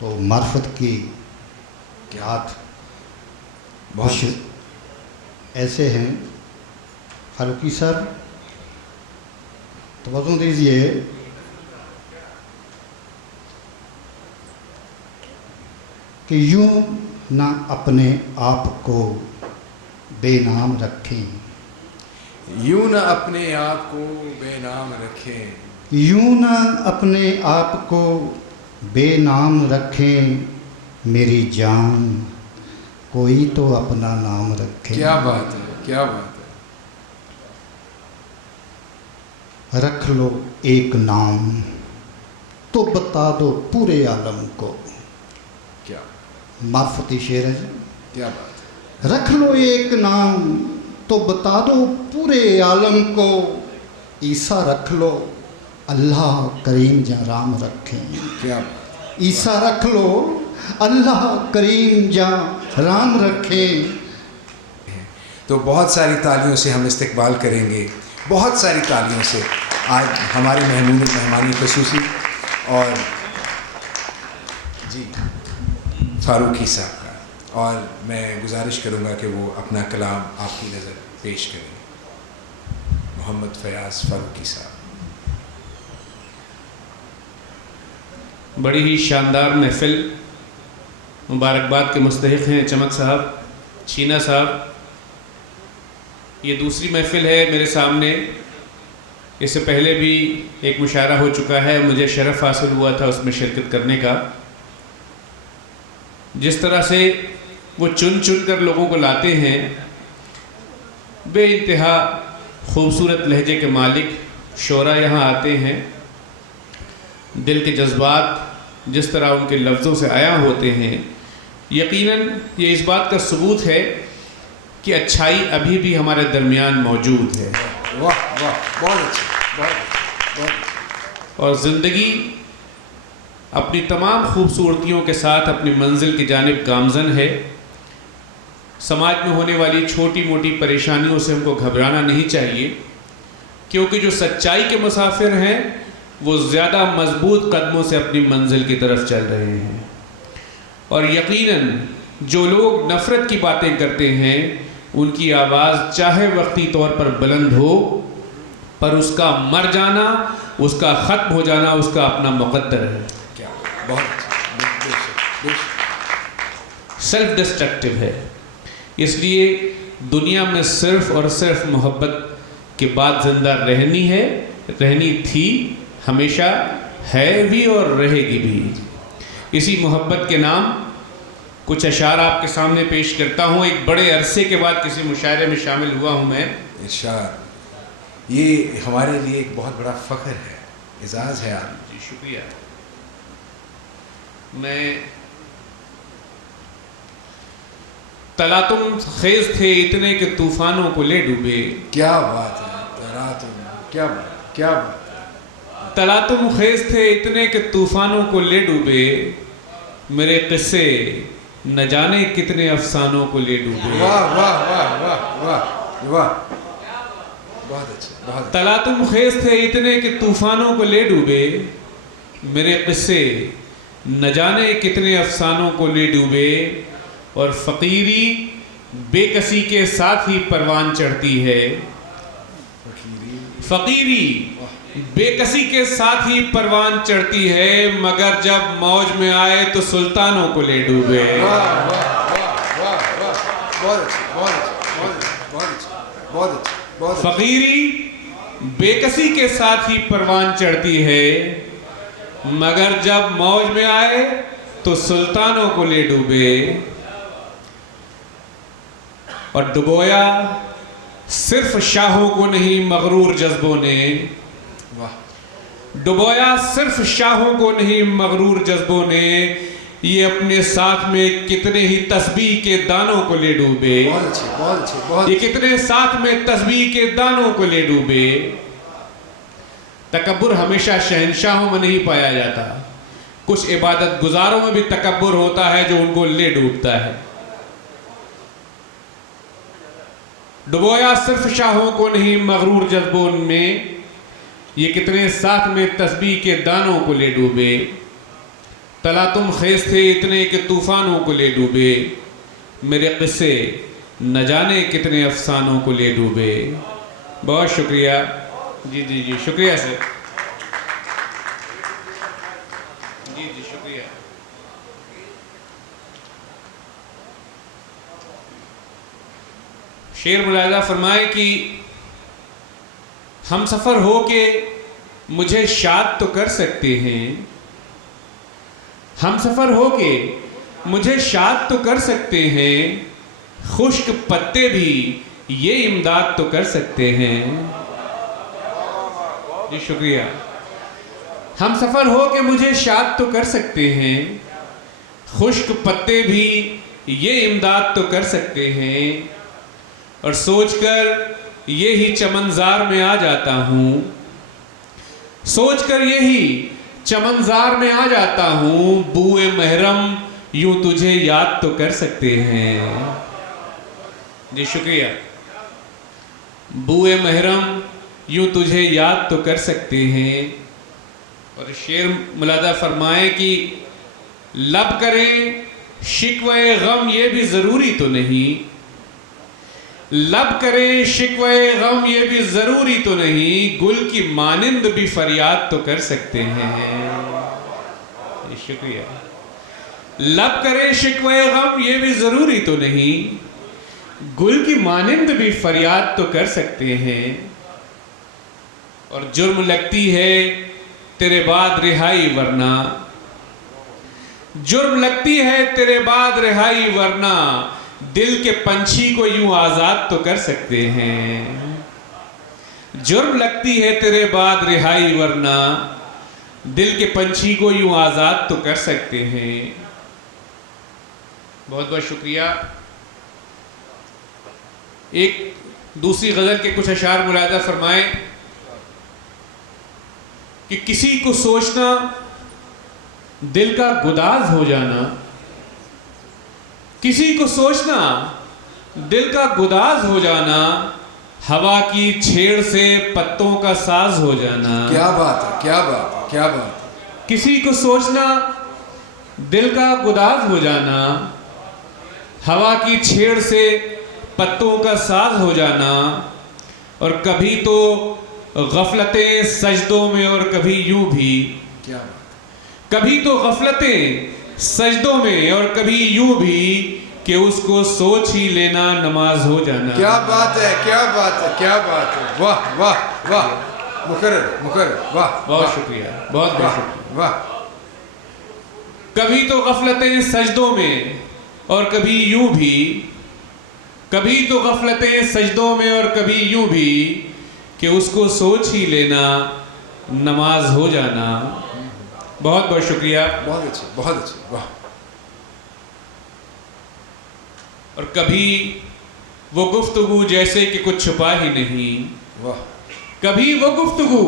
तो मार्फत की बात कुछ ऐसे हैं। फारूकी सर तवज्जो दीजिए। कि यूं ना अपने आप को बेनाम रखें, यूं ना अपने आप को बेनाम रखें, यूं ना अपने आप को बेनाम रखें, मेरी जान कोई तो अपना नाम रखे। क्या बात है, क्या बात है। रख लो एक नाम तो बता दो पूरे आलम को। क्या मार्फती शेर है। क्या बात है। रख लो एक नाम तो बता दो पूरे आलम को, ईसा रख लो अल्लाह करीम जा राम रखें। क्या ईसा रख लो अल्लाह करीम जा राम रखें। तो बहुत सारी तालियों से हम इस्तकबाल करेंगे, बहुत सारी तालियों से आज हमारे मेहमानी खसूसी और जी फारूकी साहब का। और मैं गुजारिश करूँगा कि वो अपना कलाम आपकी नज़र पेश करें। मोहम्मद फयाज़ फारूकी साहब। बड़ी ही शानदार महफ़िल, मुबारकबाद के मुस्तहिक़ हैं चमक साहब, छीना साहब। ये दूसरी महफ़िल है मेरे सामने। इससे पहले भी एक मुशायरा हो चुका है, मुझे शरफ़ हासिल हुआ था उसमें शिरकत करने का। जिस तरह से वो चुन चुन कर लोगों को लाते हैं, बेइंतहा खूबसूरत लहजे के मालिक शोरा यहाँ आते हैं। दिल के जज्बात जिस तरह उनके लफ्ज़ों से आया होते हैं, यकीनन ये इस बात का सबूत है कि अच्छाई अभी भी हमारे दरमियान मौजूद है। वाह वाह, बहुत अच्छा, बहुत। और ज़िंदगी अपनी तमाम खूबसूरतियों के साथ अपनी मंजिल की जानिब गामज़न है। समाज में होने वाली छोटी मोटी परेशानियों से हमको घबराना नहीं चाहिए, क्योंकि जो सच्चाई के मुसाफिर हैं वो ज़्यादा मजबूत कदमों से अपनी मंजिल की तरफ चल रहे हैं। और यकीनन जो लोग नफ़रत की बातें करते हैं, उनकी आवाज़ चाहे वक्ती तौर पर बुलंद हो, पर उसका मर जाना, उसका ख़त्म हो जाना उसका अपना मुक़द्दर है। क्या बहुत सेल्फ डिस्ट्रक्टिव है। इसलिए दुनिया में सिर्फ़ और सिर्फ मोहब्बत के बाद ज़िंदा रहनी है, रहनी थी, हमेशा है भी और रहेगी भी। इसी मोहब्बत के नाम कुछ अशार आपके सामने पेश करता हूँ। एक बड़े अरसे के बाद किसी मुशायरे में शामिल हुआ हूँ मैं। इरशाद, ये हमारे लिए एक बहुत बड़ा फ़ख्र है, एजाज़ है आप। जी शुक्रिया। मैं तला तुम खेज थे इतने के तूफ़ानों को ले डूबे। क्या बात है, तला तुम, क्या बात, क्या बात। तला तुम खेज थे इतने के तूफ़ानों को ले डूबे, मेरे किस्से न जाने कितने अफसानों को ले डूबे। वाह वाह वाह वाह वाह वाह, बहुत अच्छा, बहुत। तला तुम खेज थे इतने के तूफ़ानों को ले डूबे, मेरे किस्से न जाने कितने अफसानों को ले डूबे। और फ़कीरी बेकसी के साथ ही परवान चढ़ती है। फ़कीरी बेकसी के साथ ही परवान चढ़ती है, मगर जब मौज में आए तो सुल्तानों को ले डूबे। फ़कीरी बेकसी के साथ ही परवान चढ़ती है, मगर जब मौज में आए तो सुल्तानों को ले डूबे। और डुबोया सिर्फ शाहों को नहीं मगरूर जज्बों ने, डुबोया सिर्फ शाहों को नहीं मगरूर जज्बों ने, ये अपने साथ में कितने ही तस्बीह के दानों को ले डूबे। बहुत अच्छे, बहुत अच्छे, बहुत ये कितने साथ में तस्बीह के दानों को ले डूबे। तकब्बुर हमेशा शहंशाहों में नहीं पाया जाता, कुछ इबादत गुजारों में भी तकब्बुर होता है जो उनको ले डूबता है। डुबोया सिर्फ शाहों को नहीं मगरूर जज्बों में, ये कितने साथ में तस्बीह के दानों को ले डूबे। तला तुम खेज थे इतने के तूफानों को ले डूबे, मेरे किस्से न जाने कितने अफसानों को ले डूबे। बहुत शुक्रिया। जी जी जी, शुक्रिया सर। जी जी शुक्रिया। शेर मुलाहिजा फरमाए कि हम सफ़र हो के मुझे शाद तो कर सकते हैं, हम सफ़र हो के मुझे शाद तो कर सकते हैं, खुश्क पत्ते भी ये इमदाद तो कर सकते हैं। जी शुक्रिया। हम सफ़र हो के मुझे शाद तो कर सकते हैं, खुश्क पत्ते भी ये इमदाद तो कर सकते हैं। और सोचकर ये ही चमनजार में आ जाता हूँ, सोचकर यही चमनजार में आ जाता हूँ, बूए महरम यूं तुझे याद तो कर सकते हैं। जी शुक्रिया। बूए महरम यूं तुझे याद तो कर सकते हैं। और शेर मुलादा फरमाए कि लब करें शिकवे गम ये भी ज़रूरी तो नहीं, लब करें शिकवे गम ये भी ज़रूरी तो नहीं, गुल की मानिंद भी फरियाद तो कर सकते हैं। शुक्रिया। लब करें शिकवे गम ये भी ज़रूरी तो नहीं, गुल की मानिंद भी फरियाद तो कर सकते हैं। और जुर्म लगती है तेरे बाद रिहाई वरना, जुर्म लगती है तेरे बाद रिहाई वरना, दिल के पंछी को यूं आजाद तो कर सकते हैं। जुर्म लगती है तेरे बाद रिहाई वरना, दिल के पंछी को यूं आजाद तो कर सकते हैं। बहुत बहुत शुक्रिया। एक दूसरी गजल के कुछ अशार मुलाहिजा फरमाए कि किसी को सोचना दिल का गुदाज हो जाना, किसी को सोचना दिल का गुदाज हो जाना, हवा की छेड़ से पत्तों का साज हो जाना। क्या बात है, क्या बात है, क्या बात है। किसी को सोचना दिल का गुदाज हो जाना, हवा की छेड़ से पत्तों का साज हो जाना। और कभी तो गफलतें सजदों में और कभी यूं भी, क्या बात है। कभी तो गफलतें सजदों में और कभी यूं भी कि उसको सोच ही लेना नमाज हो जाना। क्या बात है, क्या बात है, क्या बात है। वाह वाह वाह, मुकर्रर मुकर्रर, वाह। बहुत शुक्रिया, बहुत बहुत शुक्रिया। वाह। कभी तो गफलतें सजदों में और कभी यूं भी, कभी तो गफलतें सजदों में और कभी यूं भी कि उसको सोच ही लेना नमाज हो जाना। बहुत बहुत शुक्रिया। बहुत अच्छे, बहुत अच्छे, वाह। और कभी वो गुफ्तगू जैसे कि कुछ छुपा ही नहीं, वाह। कभी वो गुफ्तगू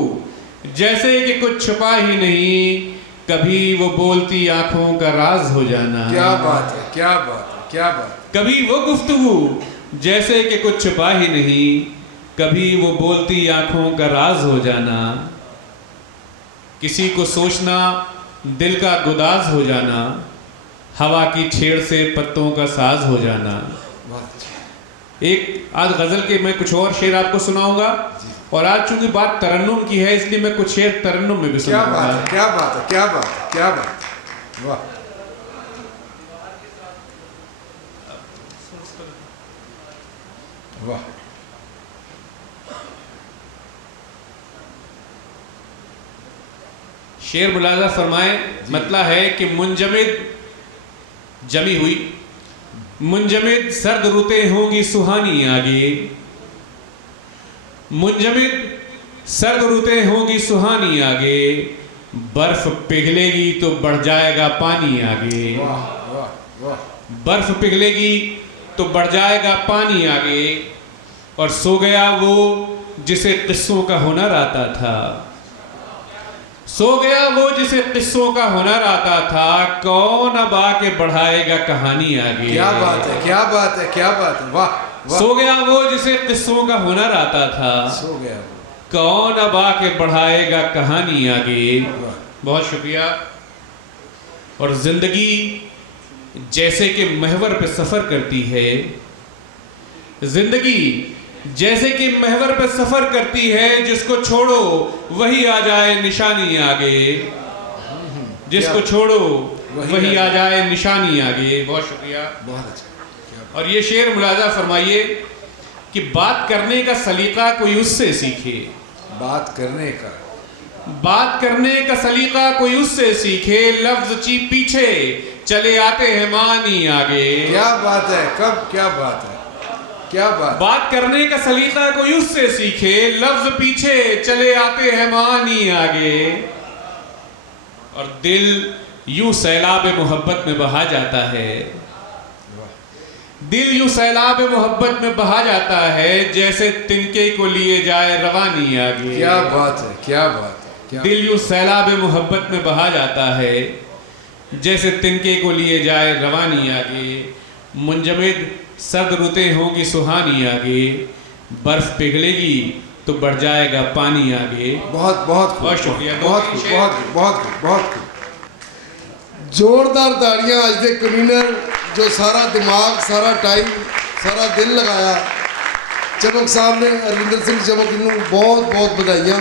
जैसे कि कुछ छुपा ही नहीं, कभी वो बोलती आंखों का राज हो जाना। क्या बात है, क्या बात है, क्या बात। कभी वो गुफ्तगू जैसे कि कुछ छुपा ही नहीं, कभी वो बोलती आंखों का राज हो जाना। किसी को सोचना दिल का गुदाज हो जाना, हवा की छेड़ से पत्तों का साज हो जाना। एक आज गज़ल के मैं कुछ और शेर आपको सुनाऊंगा, और आज चूंकि बात तरन्नुम की है इसलिए मैं कुछ शेर तरन्नुम में भी सुनाऊंगा। क्या बात है, क्या बात है, क्या बात है, क्या बात है, वाह। वाह। शेर मुलाजा फरमाए, मतलब है कि मुंजमिद जमी हुई मुंजमिद सर्द रुतें होंगी सुहानी आगे, मुंजमिद सर्द रुतें होंगी सुहानी आगे, बर्फ पिघलेगी तो बढ़ जाएगा पानी आगे, बर्फ पिघलेगी तो बढ़ जाएगा पानी आगे। और सो गया वो जिसे किस्सों का हुनर आता था, सो गया वो जिसे किस्सों का हुनर आता था, कौन अब आके बढ़ाएगा कहानी आगे। क्या बात है, क्या बात है, क्या बात है, वाह, वाह। सो गया वो जिसे किस्सों का हुनर आता था, सो गया वो, कौन अब आके बढ़ाएगा कहानी आगे। बहुत शुक्रिया। और जिंदगी जैसे कि महवर पे सफर करती है, जिंदगी जैसे कि महवर पे सफर करती है, जिसको छोड़ो वही आ जाए निशानी आगे, जिसको छोड़ो वही आ जाए निशानी आगे। बहुत शुक्रिया, बहुत अच्छा। और ये शेर मुलाजा फरमाइए कि बात करने का सलीका कोई उससे सीखे, बात करने का, बात करने का सलीका कोई उससे सीखे, लफ्ज ची पीछे चले आते हैं मानी आगे। क्या बात है, कब, क्या बात है, क्या बात करने का सलीका कोई उससे सीखे, लफ्ज पीछे चले आते हैं मानी आगे। और दिल यूं सैलाब मोहब्बत में बहा जाता है, दिल यूं सैलाब मोहब्बत में बहा जाता है, जैसे तिनके को लिए जाए रवानी आगे। क्या बात है, क्या बात है, क्या दिल यूं सैलाब मोहब्बत में बहा जाता है, जैसे तिनके को लिए जाए रवानी आगे। मुंजमिद सर्द रुतें होंगी सुहानी आगे, बर्फ पिघलेगी तो बढ़ जाएगा पानी आगे। बहुत बहुत बहुत शुक्रिया, बहुत बहुत बहुत बहुत जोरदार ताड़ियां आज दे कन्वीनर जो सारा दिमाग, सारा टाइम, सारा दिल लगाया, चमक साहब ने, अरविंदर सिंह चमक, इन्हों बहुत बहुत बधाइयां।